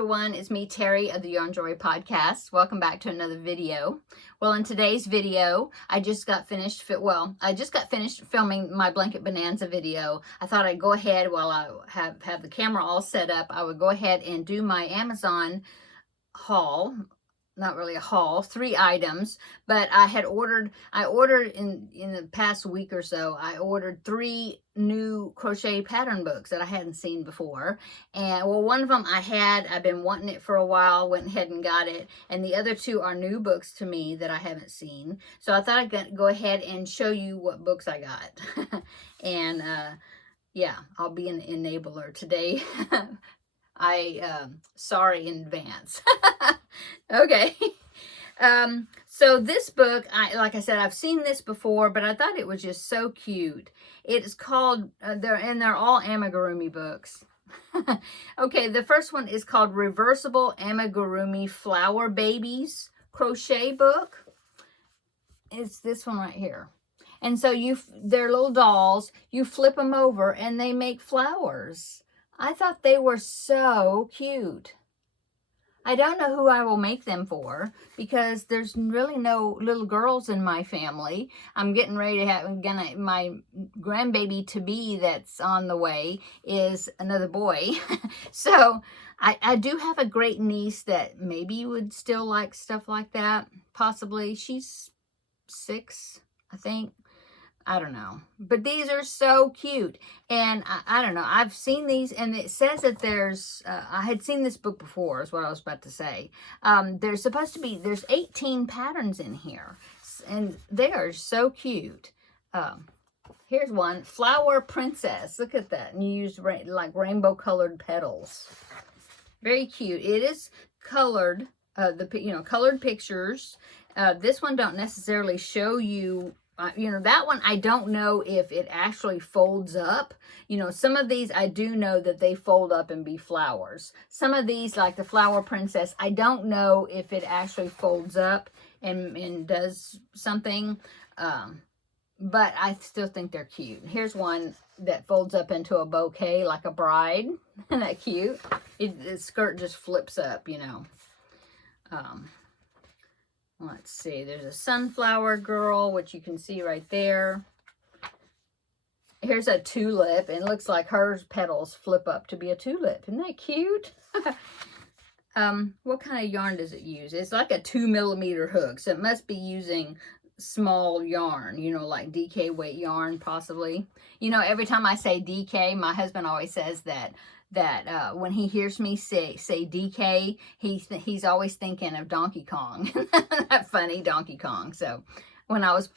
everyone, it's me, Terry of the Yarn Joy Podcast. Welcome back to another video. Well, in today's video, I just got finished filming my Blanket Bonanza video. I thought I'd go ahead while I have the camera all set up. I would go ahead and do my Amazon haul. Not really a haul, 3 items, but I ordered in the past week or so, I ordered 3 new crochet pattern books that I hadn't seen before. And well, one of them I've been wanting it for a while, went ahead and got it. And the other 2 are new books to me that I haven't seen. So I thought I'd go ahead and show you what books I got. And yeah, I'll be an enabler today. Sorry in advance. Okay. So this book, like I said, I've seen this before, but I thought it was just so cute. It's called, they're all amigurumi books. Okay, the first one is called Reversible Amigurumi Flower Babies Crochet Book. It's this one right here. And so they're little dolls, you flip them over and they make flowers. I thought they were so cute. I don't know who I will make them for because there's really no little girls in my family. I'm getting ready to have, my grandbaby to be that's on the way is another boy. So I do have a great niece that maybe would still like stuff like that. Possibly. She's 6, I think. I don't know, but these are so cute. And I don't know, I've seen these, and it says that there's, I had seen this book before, is what I was about to say. There's 18 patterns in here, and they are so cute. Here's one, Flower Princess. Look at that. And you use like rainbow colored petals. Very cute. It is colored, colored pictures. This one don't necessarily show you, that one, I don't know if it actually folds up. Some of these, I do know that they fold up and be flowers. Some of these, like the Flower Princess, I don't know if it actually folds up and does something. But I still think they're cute. Here's one that folds up into a bouquet like a bride. Isn't that cute? The skirt just flips up, Let's see, there's a sunflower girl, which you can see right there. Here's a tulip, and it looks like her petals flip up to be a tulip. Isn't that cute? What kind of yarn does it use? It's like a 2mm hook, so it must be using small yarn, like DK weight yarn, possibly. Every time I say DK, my husband always says that when he hears me say DK, he's always thinking of Donkey Kong. That funny Donkey Kong. So when I was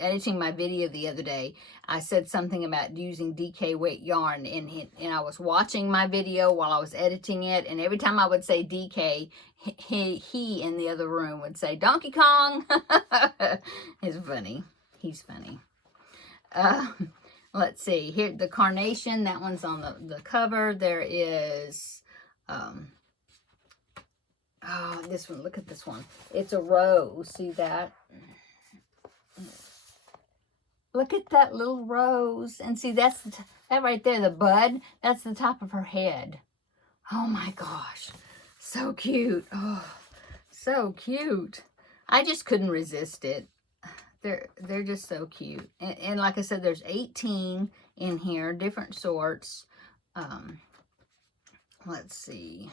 editing my video the other day, I said something about using DK weight yarn, and I was watching my video while I was editing it, and every time I would say DK, he in the other room would say Donkey Kong. It's funny. He's funny. Let's see, here, the carnation, that one's on the cover. There is, this one, look at this one. It's a rose, see that? Look at that little rose. And see, that right there, the bud, that's the top of her head. Oh my gosh, so cute. Oh, so cute. I just couldn't resist it. They're just so cute. And like I said, there's 18 in here, different sorts. Let's see.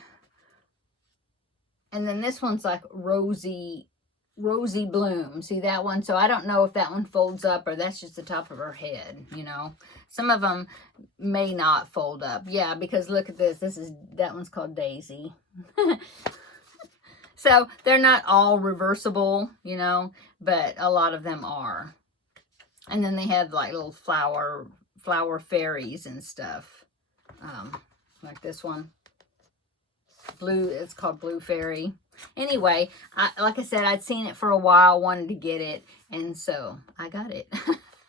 And then this one's like rosy bloom. See that one? So I don't know if that one folds up or that's just the top of her head, Some of them may not fold up. Yeah, because look at this. That one's called Daisy. So they're not all reversible, but a lot of them are. And then they have like little flower fairies and stuff. Like this one. Blue, it's called Blue Fairy. Anyway, like I said, I'd seen it for a while, wanted to get it, and so I got it.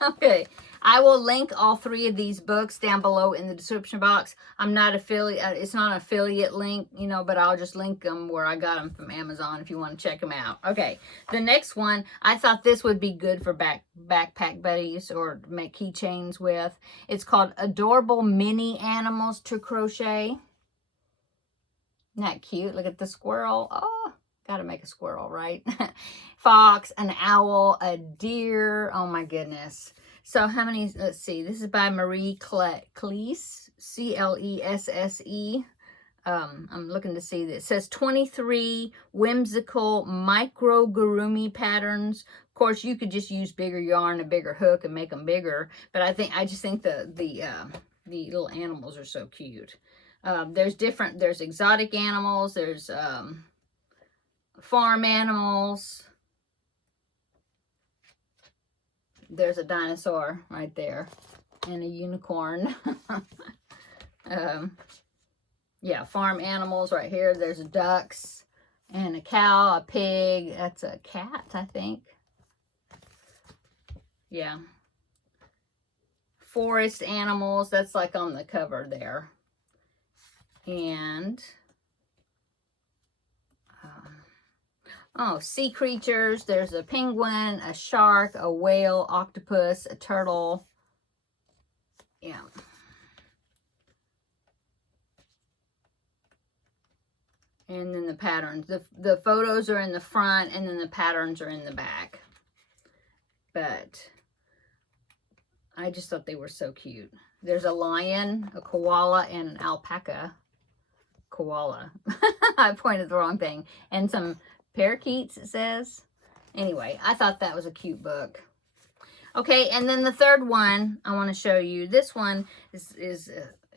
Okay, I will link all 3 of these books down below in the description box. I'm not affiliate, it's not an affiliate link, but I'll just link them where I got them from Amazon if you want to check them out. Okay, the next one, I thought this would be good for backpack buddies or make keychains with. It's called Adorable Mini Animals to Crochet. Isn't that cute? Look at the squirrel. Oh, gotta make a squirrel, right? Fox, an owl, a deer. Oh my goodness. So how many, let's see, this is by Marie Clesse, C-L-E-S-S-E. I'm looking to see this. It says 23 whimsical microgurumi patterns. Of course, you could just use bigger yarn, a bigger hook, and make them bigger. But I just think the little animals are so cute. There's exotic animals. There's farm animals. There's a dinosaur right there, and a unicorn. Yeah, farm animals right here. There's ducks and a cow, a pig. That's a cat, I think. Yeah. Forest animals. That's like on the cover there. And, oh, sea creatures. There's a penguin, a shark, a whale, octopus, a turtle. Yeah. And then the patterns. The photos are in the front, and then the patterns are in the back. But I just thought they were so cute. There's a lion, a koala, and an alpaca. Koala. I pointed the wrong thing. And some parakeets, it says. Anyway, I thought that was a cute book. Okay, and then the third one I want to show you. This one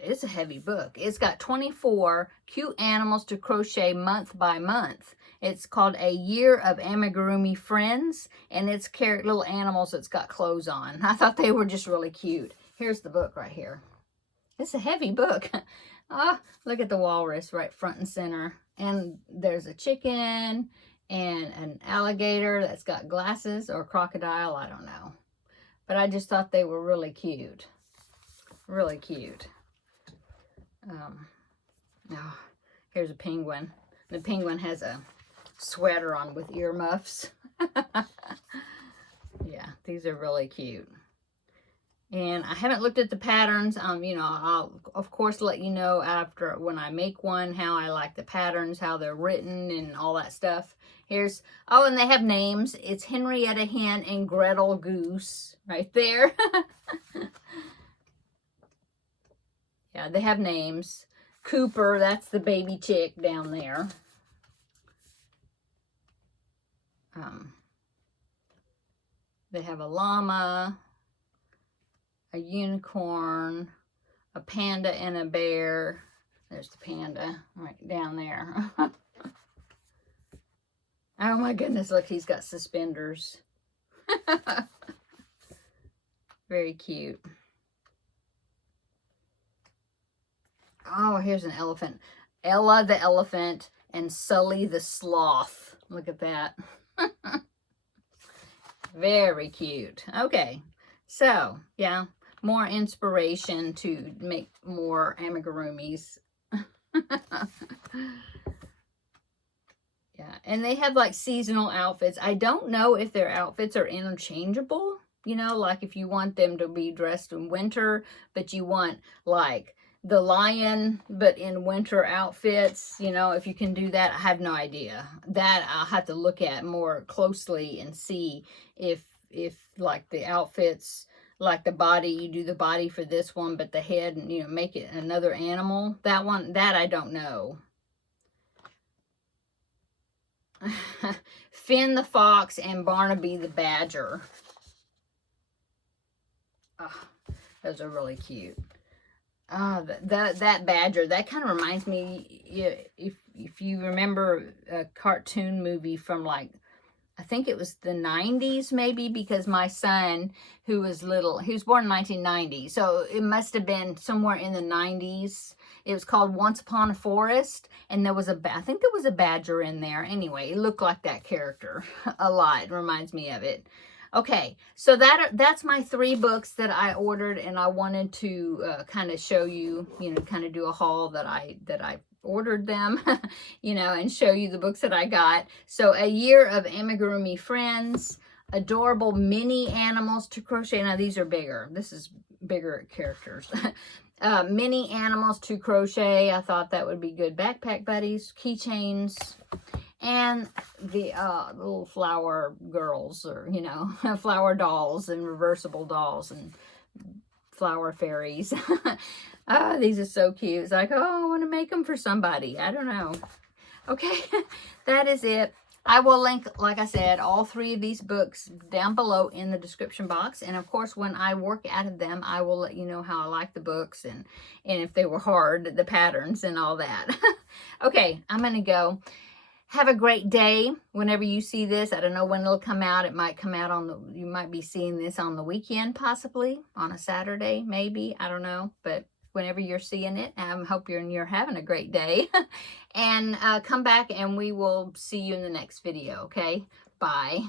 it's a heavy book. It's got 24 cute animals to crochet month by month. It's called A Year of Amigurumi Friends, and it's little animals that's got clothes on. I thought they were just really cute. Here's the book right here. It's a heavy book. Oh, look at the walrus right front and center. And there's a chicken and an alligator that's got glasses, or crocodile, I don't know. But I just thought they were really cute. Really cute. Oh, here's a penguin. The penguin has a sweater on with earmuffs. Yeah, these are really cute. And I haven't looked at the patterns. You know, I'll of course let you know after when I make one how I like the patterns, how they're written, and all that stuff. Here's, oh, and they have names. It's Henrietta Hen and Gretel Goose right there. Yeah, they have names. Cooper, that's the baby chick down there. They have a llama, a unicorn, a panda, and a bear. There's the panda right down there. Oh my goodness, look, he's got suspenders. Very cute. Oh, here's an elephant. Ella the elephant and Sully the sloth. Look at that. Very cute. Okay, so yeah, more inspiration to make more amigurumis. Yeah, and they have like seasonal outfits. I don't know if their outfits are interchangeable. You know, like if you want them to be dressed in winter, but you want like the lion, but in winter outfits, you know, if you can do that, I have no idea. That I'll have to look at more closely and see if like the outfits, like the body, you do the body for this one, but the head, and you know, make it another animal. That one, that I don't know. Finn the fox and Barnaby the badger. Oh, those are really cute. Oh, that badger, that kind of reminds me, if you remember a cartoon movie from like, I think it was the 90s maybe, because my son, who was little, he was born in 1990, so it must have been somewhere in the 90s. It was called Once Upon a Forest, and there was I think there was a badger in there. Anyway, it looked like that character a lot. It reminds me of it. Okay, so that's my 3 books that I ordered, and I wanted to kind of show you, you know, kind of do a haul that I ordered them, you know, and show you the books that I got. So A Year of Amigurumi Friends, adorable mini animals to crochet. Now these are bigger. This is bigger characters. mini animals to crochet. I thought that would be good. Backpack buddies, keychains, and the little flower girls, or, you know, flower dolls and reversible dolls and flower fairies. These are so cute. It's like, oh, I want to make them for somebody. I don't know. Okay, that is it. I will link, like I said, all 3 of these books down below in the description box. And of course, when I work out of them, I will let you know how I like the books and if they were hard, the patterns and all that. Okay, I'm going to go. Have a great day whenever you see this. I don't know when it'll come out. It might come out you might be seeing this on the weekend, possibly on a Saturday, maybe. I don't know, but whenever you're seeing it, I hope you're having a great day. And come back and we will see you in the next video, okay? Bye.